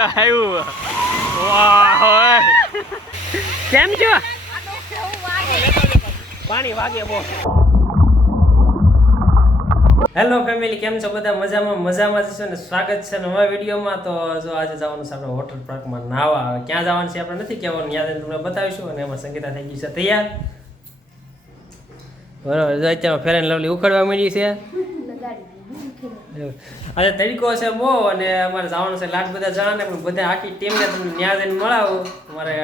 આવ્યું વાહ કેમ છો પાણી વાગે બો હેલો ફેમિલી, કેમ છો બધા? મજામાં મજામાં છે ને? સ્વાગત છે નવા વિડીયોમાં. તો જો આજે જવાનું છે આપણે વોટર પાર્કમાં નાવા. ક્યાં જવાનું છે આપણે નથી કહેવાનું, યાદ તમને બતાવીશું અને એમાં સંગીતા થઈ ગઈ છે તૈયાર. બરાબર, જો અત્યારમાં ફેર એન્ડ લવલી ઉખડવા મળી છે. આજે તરીકો છે બહુ અને અમારે જવાનું છે લાડ બધા જવાના, પણ બધા આખી ટીમને તમને ન્યા જઈને મળાવો. અમારે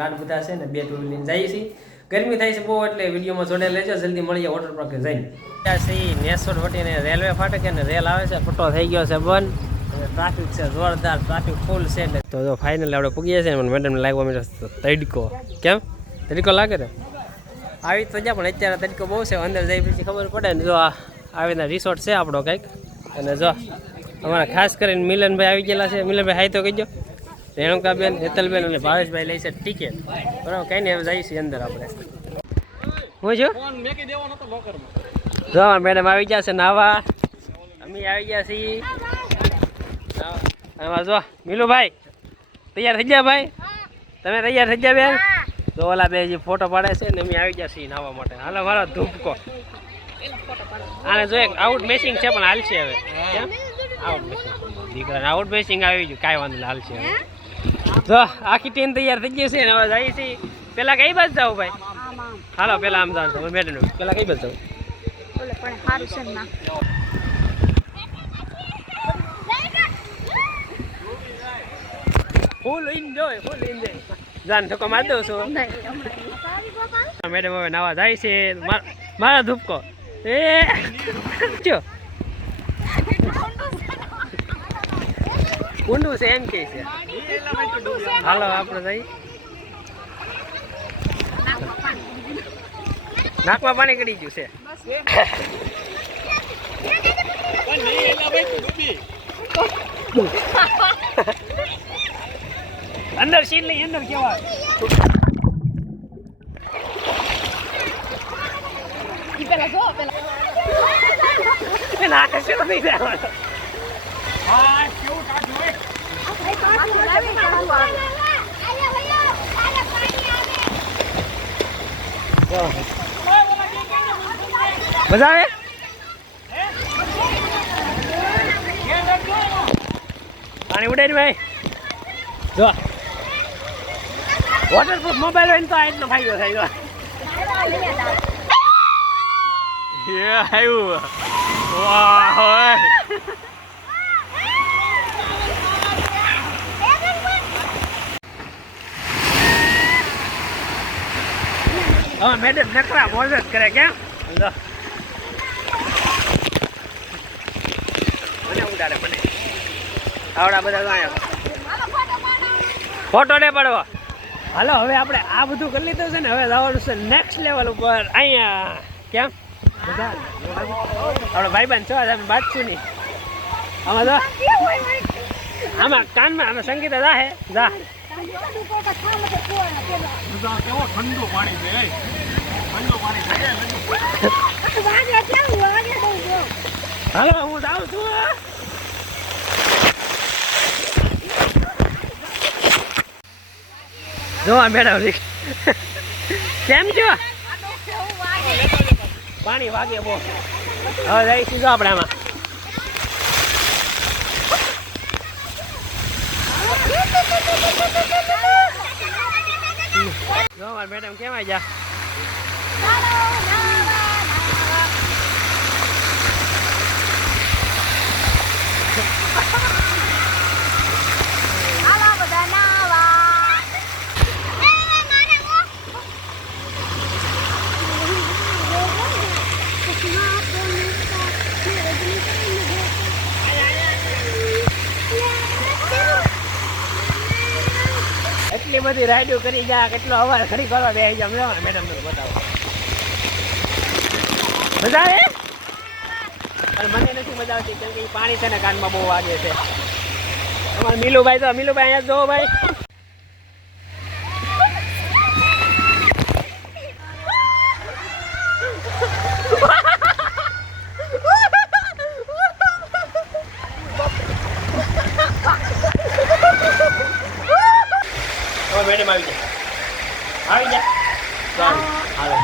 લાડ બધા છે ને, બે ટુ લઈને જઈએ છીએ. ગરમી થાય છે બહુ એટલે વિડીયોમાં જોડે લેજો, જલ્દી મળીએ વોટર પાર્કે જઈને. ત્યાં છે નેસોડ વટીને રેલવે ફાટકે અને રેલ આવે છે, ફોટો થઈ ગયો છે બંધ. ટ્રાફિક છે જોરદાર ટ્રાફિક ફૂલ છે ને તો જો ફાઇનલ આપણે પૂગીએ છીએ ને મેડમને લાગવા માંડ્યો છે તડકો. કેમ? તડકો લાગે ને આવી તો જા, પણ અત્યારે તડકો બહુ છે, અંદર જઈ પછી ખબર પડે ને જો આ આવીને રિસોર્ટ છે આપણો કંઈક. અને જો, અમારા ખાસ કરીને મિલનભાઈ આવી ગયેલા છે. મિલનભાઈ હાઈ તો કહીજો. રેણુકાબેન, હેતલબેન અને ભાવેશભાઈ લઈ છે ટિકિટ બરાબર, કંઈ નહીં, હવે જઈએ અંદર આપણે. હું છું? જો મેડમ આવી ગયા છે નાવા. અમે આવી ગયા છીએ. એમાં જો, મિલુભાઈ, તૈયાર થઈ ગયા ભાઈ? તમે તૈયાર થઈ ગયા બેન? તો ઓલા બે જે ફોટો પાડે છે ને, અમે આવી ગયા છીએ નાવા માટે. હાલો મારો ધૂપકો. આને જો એક આઉટ મેસિંગ છે પણ હાલશે હવે. આઉટ મેસિંગ દીકરાને આઉટ મેસિંગ આવી ગયું. કાંઈ વાંધો હાલશે હવે. જો આખી ટીમ તૈયાર થઈ ગઈ છે ને હવે જઈએ છીએ. પેલા કઈ બાજુ જાવ ભાઈ? હાલો પેલા આમ જાવ મેડમ પેલા કઈ બાજુ જાવ ફૂલ એન્જોય ફૂલ એન્જોય જાન ઠોકો મારી દઉં છું. મેડમ હવે નાવા જાય છે. મારા ધૂપકો. એ! ચો ઊંડું છે એમ કે છે. હાલો, આપણે જઈ. નાકમાં પાણી કરી ગયું છે. અંદર સીટ લઈ અંદર કેવા નાક છે તો નહીં જવાનું. મજા આવે પાણી ઉડે ને ભાઈ જો વોટરપ્રૂફ મોબાઈલ હોય ને તો આ એટલો ફાયદો થાય જો એ આવ્યું વાહ હોય હા મેડમ નકરા મોજ જ કરે કેમ મને ઉડાડે મને. આવડા બધા અહીંયા. ફોટો ને પડવો. હાલો હવે આપણે આ બધું કરી લીધું છે ને હવે જવાનું છે નેક્સ્ટ લેવલ ઉપર. અહીંયા કેમ? બધા ભાઈ ભાઈબંધ છો, આજે અમે બાજશું નહીં આમાં તો આમાં કાનમાં આમાં સંગીત જા હે જા. હાલો, હું જાઉં છું જો આ મેળવ કેમ છો? પાણી વાગે બહુ. હવે જઈશું જો આપણે આમાં. જો મેડમ કેવાય જા. બધી રાઈડો કરી ગયા, કેટલો અવાજ ખરી કરવા બે જાય મેડમ તમને બતાવો. મજા આવે? પણ મને નથી મજા આવતી કેમ કે પાણી છે ને કાનમાં બહુ વાગે છે. અમારે મિલુભાઈ તો, મિલુભાઈ અહીંયા જો ભાઈ હવે મેડમ આવી જાય આવી જા ચાલો હાલો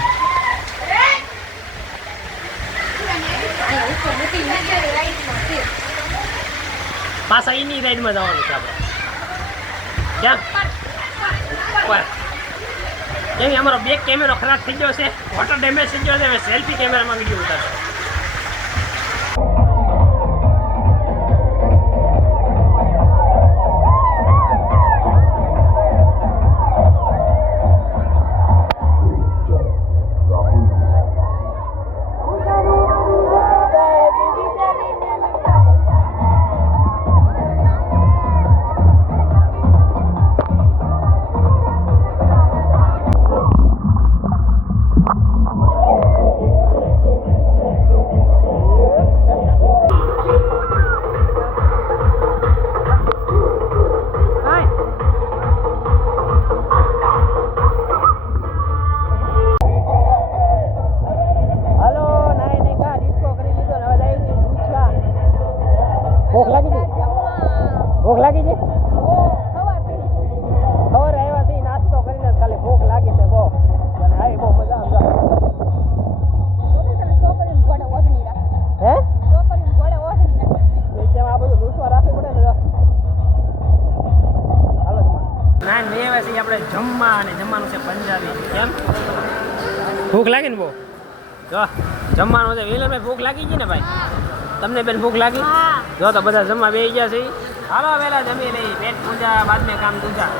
પાછા એની રાઈડમાં જવાનું છે આપણે. ક્યાં? ઉપર કેમ અમારો બેક કેમેરો ખરાબ થઈ ગયો છે. વોટર ડેમેજ થઈ ગયો છે. હવે સેલ્ફી કેમેરામાં વીડિયો ઉતારશે. ભૂખ લાગી ગઈ? ભૂખ લાગી આવ્યા નાસ્તો કરીને ખાલી ભૂખ લાગી છે બહુ અને હાય બહુ મજા હે? આ બધું લૂંટવા રાખવી પડે ને? બે આવ્યા આપણે જમવા અને જમવાનું છે પંજાબી. કેમ? ભૂખ લાગી ને બહુ જો જમવાનું છે. વિલનભાઈ ભૂખ લાગી ગઈ ને ભાઈ? તમને બેન ભૂખ લાગી? જો તો બધા જમવા બેસી ગયા છે. હાલો વેલા જમી લઈ પેટ પૂજા બાદ મેં કામ દૂજા